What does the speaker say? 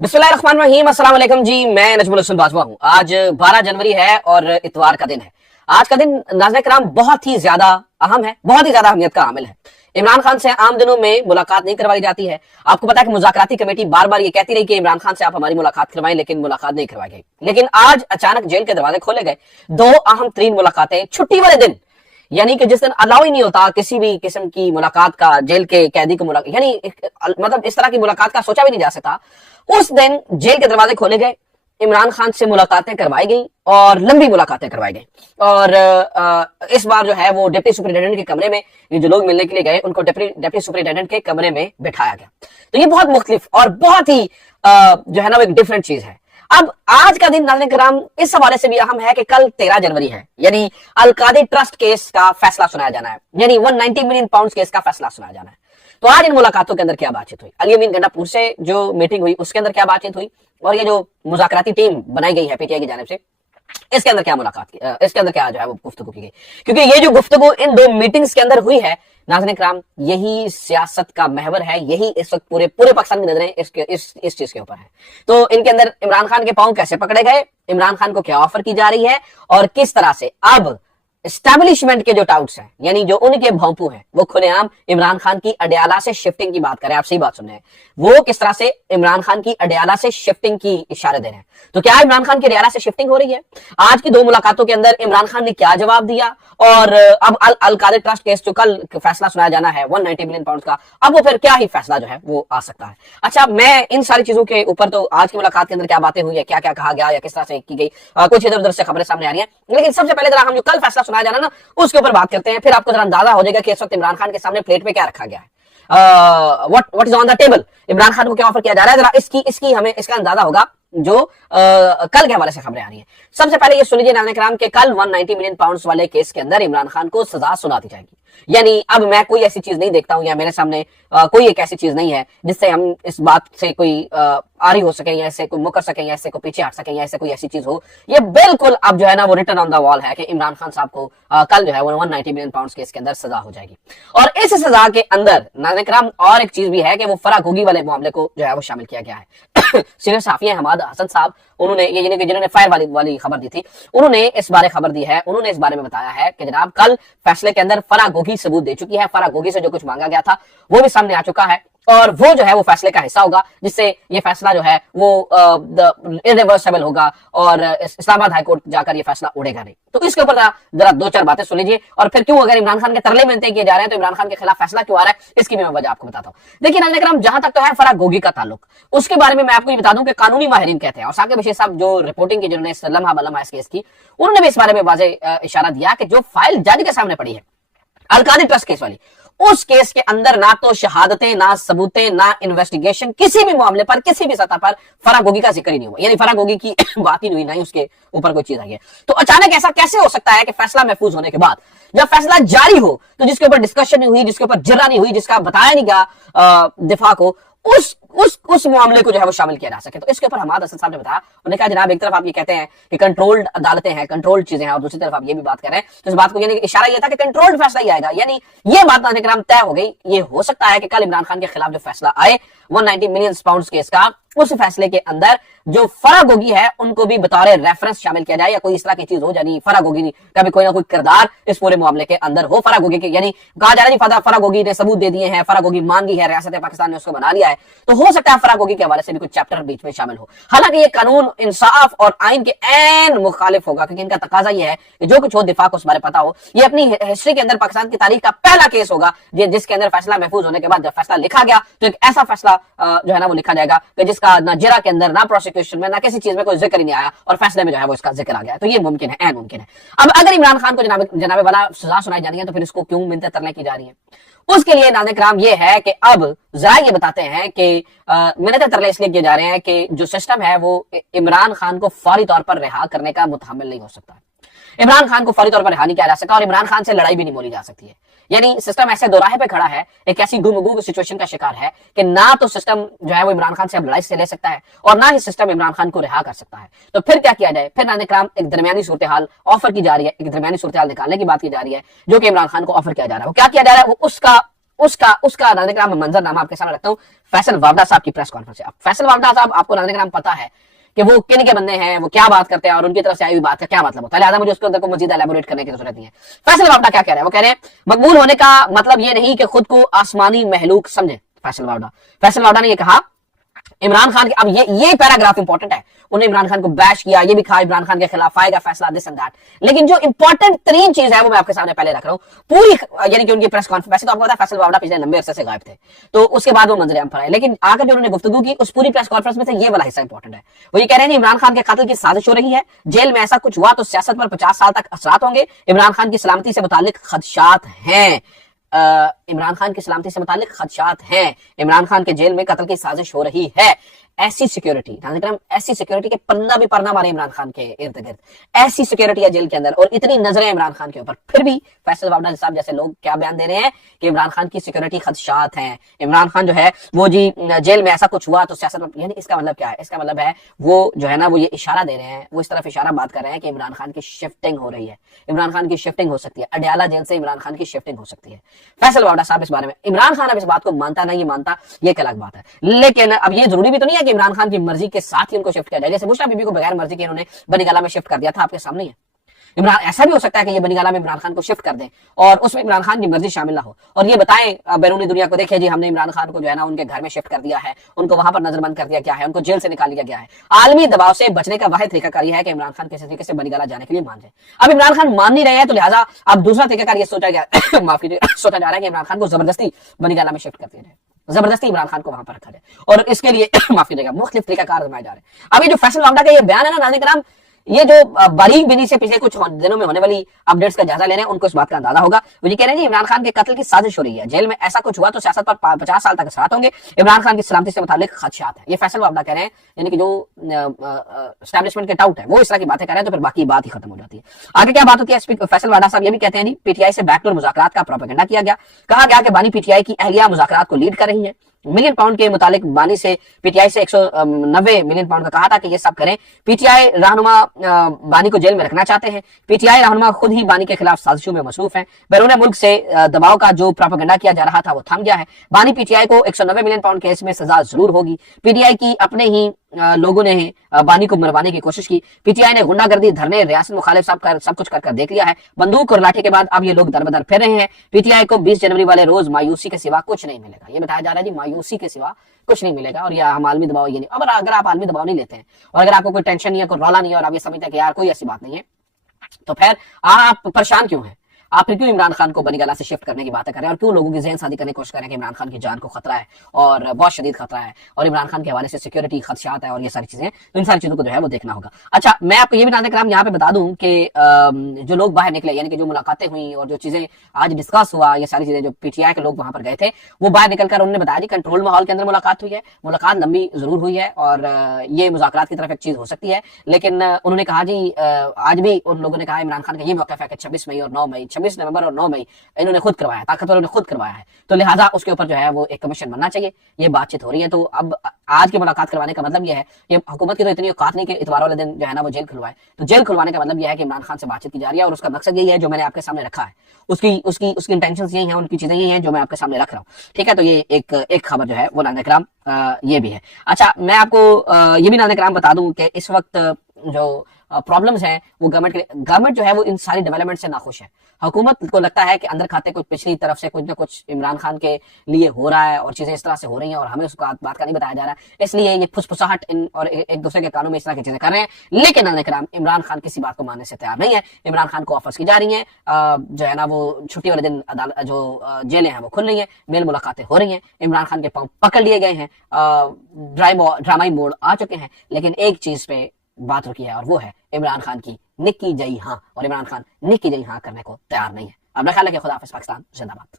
बिस्मिल्लाहिर्रहमानिर्रहीम। अस्सलाम वालेकुम जी, मैं नजमुल हसन बाजवा हूँ। आज 12 जनवरी है और इतवार का दिन है। आज का दिन नाज़रीन किराम बहुत ही ज्यादा अहम है, बहुत ही ज्यादा अहमियत का हामिल है। इमरान खान से आम दिनों में मुलाकात नहीं करवाई जाती है। आपको पता है कि मुज़ाकराती कमेटी बार बार ये कहती रही कि इमरान खान से आप हमारी मुलाकात करवाएं, लेकिन मुलाकात नहीं करवाई गई। लेकिन आज अचानक जेल के दरवाजे खोले गए। दो अहम तरीन मुलाकातें छुट्टी वाले दिन, यानी कि जिस दिन अलाउ ही नहीं होता किसी भी किस्म की मुलाकात का, जेल के कैदी को मुलाकात, यानी मतलब इस तरह की मुलाकात का सोचा भी नहीं जा सकता। उस दिन जेल के दरवाजे खोले गए, इमरान खान से मुलाकातें करवाई गई और लंबी मुलाकातें करवाई गई। और इस बार जो है वो डिप्टी सुपरिटेंडेंट के कमरे में, ये जो लोग मिलने के लिए गए उनको डिप्टी सुपरिटेंडेंट के कमरे में बिठाया गया। तो ये बहुत मुख्तलिफ और बहुत ही जो है ना वो एक डिफरेंट चीज है। अब आज का दिन नाज़रीन किराम इस हवाले से भी अहम है कि कल 13 जनवरी है, यानी अल-कादी ट्रस्ट केस का फैसला सुनाया जाना है, यानी 190 मिलियन पाउंड केस का फैसला सुनाया जाना है। तो आज इन मुलाकातों के अंदर क्या बातचीत हुई, अली अमीन गंडापुर से जो मीटिंग हुई उसके अंदर क्या बातचीत हुई, और ये जो मुज़ाकराती टीम बनाई गई है पीटीआई की जानिब से, इसके अंदर क्या मुलाकात की, इसके अंदर क्या जो है वो गुफ्तगू की गई। क्योंकि ये जो गुफ्तगू इन दो मीटिंग्स के अंदर हुई है नाज़रीन किराम, यही सियासत का महवर है, यही इस वक्त पूरे पाकिस्तान की नजरें इस चीज के ऊपर है। तो इनके अंदर इमरान खान के पांव कैसे पकड़े गए, इमरान खान को क्या ऑफर की जा रही है, और किस तरह से अब एस्टैब्लिशमेंट के जो टाउट्स हैं, यानी जो उनके भौंपू हैं, वो खुलेआम इमरान खान की अडयाला से शिफ्टिंग की बात करें। आप सही बात सुन रहे हैं, वो किस तरह से इमरान खान की अडयाला से शिफ्टिंग की इशारे दे रहे हैं। तो क्या इमरान खान की अडयाला से शिफ्टिंग हो रही है? आज की दो मुलाकातों के अंदर इमरान खान ने क्या जवाब दिया, और अब अल-कादी ट्रस्ट केस जो कल फैसला सुनाया जाना है 190 मिलियन पाउंड का, अब वो फिर क्या ही फैसला जो है वो आ सकता है। अच्छा, मैं इन सारी चीजों के ऊपर, तो आज की मुलाकात के अंदर क्या बातें हुई है, क्या क्या कहा गया या किस तरह से की गई, कुछ इधर उधर से खबरें सामने आ रही है। लेकिन सबसे पहले जरा हम जो कल फैसला सुनाया जाना ना उसके ऊपर बात करते हैं, फिर आपको जरा अंदाजा हो जाएगा कि इस वक्त इमरान खान के सामने प्लेट पे क्या रखा गया है, what is on the table, Imran Khan को क्या ऑफर किया जा रहा है। जरा इसकी हमें इसका अंदाजा होगा जो कल के हवाले से खबरें आ रही हैं। सबसे पहले ये सुन लीजिए नाज़रीन किराम के कल 190 मिलियन पाउंड वाले केस के अंदर इमरान खान को सजा सुना दी जाएगी। यानी अब मैं कोई ऐसी चीज नहीं देखता हूं, या मेरे सामने कोई एक ऐसी चीज नहीं है जिससे हम इस बात से कोई आरी हो सके, या इससे कोई मुकर सके, या इससे कोई पीछे हट सके, या इससे कोई ऐसी चीज हो। ये बिल्कुल अब जो है ना वो रिटर्न ऑन द वॉल है कि इमरान खान साहब को कल जो है वो 190 मिलियन पाउंड केस के अंदर सजा हो जाएगी। और इस सजा के अंदर नाज़रीन किराम और एक चीज भी है कि वो फराग होगी वाले मामले को जो है वो शामिल किया गया है। सीनियर सहाफी हमाद हसन साहब, उन्होंने ये जिन्होंने फायर वाली खबर दी थी, उन्होंने इस बारे खबर दी है, उन्होंने इस बारे में बताया है कि जनाब कल फैसले के अंदर फराग होगी सबूत दे चुकी है, फराग होगी से जो कुछ मांगा गया था वो भी सामने आ चुका है, और वो जो है वो फैसले का हिस्सा होगा, जिससे ये फैसला जो है वो इरिवर्सिबल होगा और इस्लामाबाद हाईकोर्ट जाकर ये फैसला उड़ेगा नहीं। तो इसके ऊपर जरा दो चार बातें सुन लीजिए, और फिर क्यों अगर इमरान खान के तरले मिलते किए जा रहे हैं तो इमरान खान के खिलाफ फैसला क्यों आ रहा है, इसकी भी मैं वजह आपको बताता हूँ। देखिए नाज़रीन किराम, जहां तक तो है फराग होगी का ताल्लुक, उसके बारे में मैं आपको ये बता दूं कि कानूनी माहिरीन कहते हैं, और साकिब बशीर साहब जो रिपोर्टिंग की, जिन्होंने लम्हा बलम्हा इस केस की, उन्होंने भी इस बारे में वाज़ेह इशारा दिया कि जो फाइल जज के सामने पड़ी है अल-कादी ट्रस्ट केस वाली, उस केस के अंदर ना तो शहादतें, ना सबूतें, ना इन्वेस्टिगेशन, किसी भी मामले पर किसी भी सतह पर फराग होगी का जिक्र ही नहीं हुआ, यानी फराग होगी की बात ही नहीं हुई, ना ही उसके ऊपर कोई चीज आई है। तो अचानक ऐसा कैसे हो सकता है कि फैसला महफूज होने के बाद जब फैसला जारी हो, तो जिसके ऊपर डिस्कशन नहीं हुई, जिसके ऊपर जिर्रा नहीं हुई, जिसका बताया नहीं गया दिफा को, उस मामले को जो है वो शामिल किया जा सके। तो इसके ऊपर हमाद हसन साहब ने बताया, उन्होंने कहा जनाब एक तरफ आप ये कहते हैं कि कंट्रोल्ड अदालतें हैं, कंट्रोल्ड चीजें हैं, और दूसरी तरफ आप ये भी बात कर रहे हैं, तो इस बात को यानी इशारा ये था कि कंट्रोल्ड फैसला ही आएगा, यानी ये बात नाज़रीन किराम तय हो गई। ये हो सकता है कि कल इमरान खान के खिलाफ जो फैसला आए 190 मिलियन पाउंड केस का, उस फैसले के अंदर जो फराग होगी है उनको भी बतौर रेफरेंस शामिल किया जाए, या कोई इस तरह की चीज हो, यानी फराग होगी कभी कोई ना कोई किरदार इस पूरे मामले के अंदर हो। फराग होगी यानी कहा जा रहा है फराग होगी ने सबूत दे दिए हैं, फराग होगी मान गई है, रियासत पाकिस्तान ने उसको बना लिया है, तो हो सकता है फराग होगी के हवाले से भी कुछ चैप्टर बीच में शामिल हो। हालांकि ये कानून, इंसाफ और आइन के ऐन मुखालिफ होगा, क्योंकि इनका तकाजा ये है कि जो कुछ हो दिफा को उस बारे पता हो। ये अपनी हिस्ट्री के अंदर पाकिस्तान की तारीख का पहला केस होगा जिसके अंदर फैसला महफूज होने के बाद जब फैसला लिखा गया तो एक ऐसा फैसला जो है ना वो लिखा जाएगा कि जिसका ना जिरा के अंदर, ना प्रोसिक्यूशन में, ना किसी चीज में कोई जिक्र ही नहीं आया, और फैसले में जो है वो इसका जिक्र आ गया। तो ये मुमकिन है, ऐन मुमकिन है। अब अगर इमरान खान को जनाबे वाला सजा सुनाई जानी है तो फिर इसको क्यों मिन्नतें तरले की जा रही है? उसके लिए नाज़रीन किराम ये है कि अब जरा ये बताते हैं कि मिन्नतें तरले इसलिए किए जा रहे हैं कि जो सिस्टम है वो इमरान खान को फौरी तौर पर रिहा करने का मुतहम्मिल नहीं हो सकता। इमरान खान को फौरी तौर पर रिहा नहीं किया जा सकता, और इमरान खान से लड़ाई भी नहीं बोली जा सकती है। यानी सिस्टम ऐसे दोराहे पे खड़ा है, एक ऐसी गुमगू सिचुएशन का शिकार है कि ना तो सिस्टम जो है वो इमरान खान से अब लड़ाई से ले सकता है, और ना ही सिस्टम इमरान खान को रिहा कर सकता है। तो फिर क्या किया जाए? फिर नाज़रीन किराम एक दरमियानी सूरत हाल ऑफर की जा रही है, एक दरमियानी सूरत हाल निकालने की बात की जा रही है, जो कि इमरान खान को ऑफर किया जा रहा है। वो क्या किया जा रहा है, वो उसका उसका नाज़रीन किराम मंजरनामा आपके सामने रखता हूँ फैसल वावड़ा साहब की प्रेस कॉन्फ्रेंस से। अब फैसल वावड़ा साहब, आपको नाज़रीन किराम पता है कि वो किन के बंदे हैं, वो क्या बात करते हैं और उनकी तरफ से आई हुई बात का क्या मतलब होता है, लिहाजा मुझे उसके अंदर को मजीद एलैबोरेट करने की जरूरत नहीं है। फैसल वावड़ा क्या कह रहे हैं? वो कह रहे हैं मकबूल होने का मतलब ये नहीं कि खुद को आसमानी महलूक समझे। फैसल वावड़ा ने ये कहा इमरान खान के, अब ये पैराग्राफ इंपॉर्टेंट है, उन्होंने इमरान खान को बैश किया, ये भी कहा इमरान खान के खिलाफ आएगा फैसला, दिस एंड दैट, लेकिन जो इंपॉर्टेंट तरीन चीज है वो मैं आपके सामने पहले रख रहा हूं पूरी, यानी कि उनकी प्रेस कॉन्फ्रेंस। वैसे तो आपको पता है फैसल वावड़ा पिछले लंबे अरसे से गायब थे, तो उसके बाद वो मंजर आम पर आए, लेकिन आकर जो उन्होंने गुफ्तगू की उस पूरी प्रेस कॉन्फ्रेंस में से ये वाला हिस्सा इंपॉर्टेंट है। वो ये कह रहे हैं इमरान खान के कत्ल की साजिश हो रही है, जेल में ऐसा कुछ हुआ तो सियासत पर 50 साल तक असरात होंगे, इमरान खान की सलामती से मुतालिक खदशात हैं, इमरान खान की सलामती से मुतालिक खदशात हैं, इमरान खान के जेल में कत्ल की साजिश हो रही है। ऐसी सिक्योरिटी, ऐसी सिक्योरिटी के पर्दा भी पर्दा मारे इमरान खान के इर्द गिर्द, ऐसी सिक्योरिटी है जेल के अंदर और इतनी नजरें इमरान खान के ऊपर, फिर भी फैसल वावड़ा साहब जैसे लोग क्या बयान दे रहे हैं कि इमरान खान की सिक्योरिटी खदशात हैं, इमरान खान जो है वो जी जेल में ऐसा कुछ हुआ तो सियासत में, यानी इसका मतलब क्या है? इसका मतलब है वो जो है ना वो ये इशारा दे रहे हैं, वो इस तरफ इशारा बात कर रहे हैं कि इमरान खान की शिफ्टिंग हो रही है, इमरान खान की शिफ्टिंग हो सकती है, अडयाला जेल से इमरान खान की शिफ्टिंग हो सकती है। फैसल वावड़ा साहब इस बारे में, इमरान खान अब इस बात को मानता नहीं मानता ये एक अलग बात है, लेकिन अब ये जरूरी भी तो नहीं है कि इमरान खान की मर्जी के साथ ही उनको शिफ्ट किया जाए। जैसे बुशरा बीबी को बगैर मर्जी के इन्होंने बनीगाला में शिफ्ट कर दिया था, आपके सामने है। इमरान, ऐसा भी हो सकता है कि ये बनीगाला में इमरान खान को शिफ्ट कर दें और उसमें इमरान खान की मर्जी शामिल ना हो और ये बताएं बैरूनी दुनिया को, देखिए जी हमने इमरान खान को जो है ना उनके घर में शिफ्ट कर दिया है, उनको वहां पर नजरबंद कर दिया गया है, उनको जेल से निकाल लिया गया है। आलमी दबाव से बचने का वाहिद तरीकाकार यह है कि इमरान खान किसी तरीके से बनीगाला जाने के लिए मान जाए। अब इमरान खान मान नहीं रहे हैं तो लिहाजा अब दूसरा तरीकाकार ये सोचा गया माफ कीजिए, सोचा जा रहा है कि इमरान खान को जबरदस्ती बनीगाला में शिफ्ट कर दिया जाए, जबरदस्ती इमरान खान को वहां पर रखा जाए और इसके लिए माफ कीजिएगा मुख्तलिफ तरीकाकार आजमाए जा रहे हैं। अब ये जो फैसल वावड़ा का ये बयान है ना नाज़रीन किराम, ये जो बारीक बिनी से पिछले कुछ दिनों में होने वाली अपडेट्स का जायजा ले रहे हैं उनको इस बात का अंदाजा होगा। वो ये कह रहे हैं इमरान खान के कत्ल की साजिश हो रही है, जेल में ऐसा कुछ हुआ तो सियासत पर 50 साल तक असरात होंगे, इमरान खान की सलामती से मुतालिक खदशात है। ये फैसल वावड़ा कह रहे हैं, यानी कि जो एस्टैब्लिशमेंट के टाउट है वो इस तरह की बातें कर रहे हैं, तो फिर बाकी बात ही खत्म हो जाती है। आगे क्या बात होती है? फैसल वावड़ा साहब ये भी कहते हैं पीटीआई से बैकडोर मुज़ाकरात का प्रोपेगेंडा किया गया, कहा गया कि बानी पीटीआई की अहलिया मुज़ाकरात को लीड कर रही है। मिलियन पाउंड के मुतालिक बानी से पीटीआई से 190 मिलियन पाउंड का कहा था कि ये सब करें। पीटीआई रहनुमा बानी को जेल में रखना चाहते हैं। पीटीआई रहनुमा खुद ही बानी के खिलाफ साजिशों में मसरूफ हैं। बैरून मुल्क से दबाव का जो प्रोपेगेंडा किया जा रहा था वो थम गया है। बानी पीटीआई को 190 मिलियन पाउंड केस में सजा जरूर होगी। पीटीआई की अपने ही लोगों ने बानी को मरवाने की कोशिश की। पीटीआई ने गुंडागर्दी, धरने, रियासत मुखालिफ सब कुछ कर देख लिया है। बंदूक और लाठी के बाद अब ये लोग दर बदर फिर रहे हैं। पीटीआई को 20 जनवरी वाले रोज मायूसी के सिवा कुछ नहीं मिलेगा। ये बताया जा रहा है जी मायूसी के सिवा कुछ नहीं मिलेगा और यह हम आलमी दबाव ये नहीं। अब अगर आप आलमी दबाव नहीं लेते हैं और अगर आपको कोई टेंशन नहीं है, कोई रौला नहीं है और आप ये समझते हैं कि यार कोई ऐसी बात नहीं है, तो फिर आप परेशान क्यों हैं? आप फिर क्यों इमरान खान को बनीगाला से शिफ्ट करने की बातें कर रहे हैं और क्यों लोगों की ज़हन साजी करने की कोशिश कर रहे हैं कि इमरान खान की जान को खतरा है और बहुत शदीद खतरा है और इमरान खान के हवाले से सिक्योरिटी खदशात है और ये सारी चीजें, तो इन सारी चीजों को जो है वो देखना होगा। अच्छा, मैं आपको ये भी नाज़रीन किराम यहाँ पे बता दूं कि जो लोग बाहर निकले, यानी कि जो मुलाकातें हुई और जो चीजें आज डिस्कस हुआ, ये सारी चीजें जो पीटीआई के लोग वहां पर गए थे वो बाहर निकलकर उन्होंने बताया जी कंट्रोल माहौल के अंदर मुलाकात हुई है, मुलाकात लंबी जरूर हुई है और ये मुज़ाकरात की तरफ एक चीज हो सकती है, लेकिन उन्होंने कहा जी आज भी उन लोगों ने कहा इमरान खान का ये मौक़िफ़ है कि 26 मई और 9 मई, 26 नवंबर और 9 मई इन्होंने खुद करवाया, ताकतवरों ने खुद करवाया है, तो लिहाजा उसके ऊपर जो है वो एक कमीशन बनना चाहिए। ये बातचीत हो रही है, तो अब आज की मुलाकात करवाने का मतलब यह है कि हुकूमत की तो इतनी औकात नहीं कि इतवार वाले दिन जो है ना वो जेल खुलवाए, तो जेल खुलवाने का मतलब यह है कि इमरान खान से बातचीत की जा रही है और उसका मकसद यही है जो मैंने आपके सामने रखा है, उसकी इंटेंशन यही है, उनकी चीजें यही हैं जो मैं आपके सामने रख रहा हूँ। ठीक है, तो ये एक खबर जो है वो नाज़रीन किराम ये भी है। अच्छा, मैं आपको ये भी नाज़रीन किराम बता दूं कि इस वक्त जो प्रॉब्लम्स हैं वो गवर्नमेंट जो है वो इन सारी डेवलपमेंट से नाखुश है। हुकूमत को लगता है कि अंदर खाते कुछ पिछली तरफ से कुछ ना कुछ इमरान खान के लिए हो रहा है और चीजें इस तरह से हो रही हैं और हमें उसका बात का नहीं बताया जा रहा है, इसलिए ये फुसफुसाहट इन और एक दूसरे के कानों में इस तरह की चीजें कर रहे हैं। लेकिन नाज़रीन किराम इमरान खान किसी बात को मानने से तैयार नहीं है। इमरान खान को ऑफर्स की जा रही है, जो है ना वो छुट्टी वाले दिन जो जेलें हैं वो खुल रही है, मेल मुलाकातें हो रही हैं, इमरान खान के पांव पकड़ लिए गए हैं, ड्रामाई मोड़ आ चुके हैं, लेकिन एक चीज पे बात रुकी है और वो है इमरान खान की निक्की जई हाँ, और इमरान खान निक्की जई हाँ करने को तैयार नहीं है। अब मेरा ख्याल है कि खुदा हाफिज़, पाकिस्तान जिंदाबाद।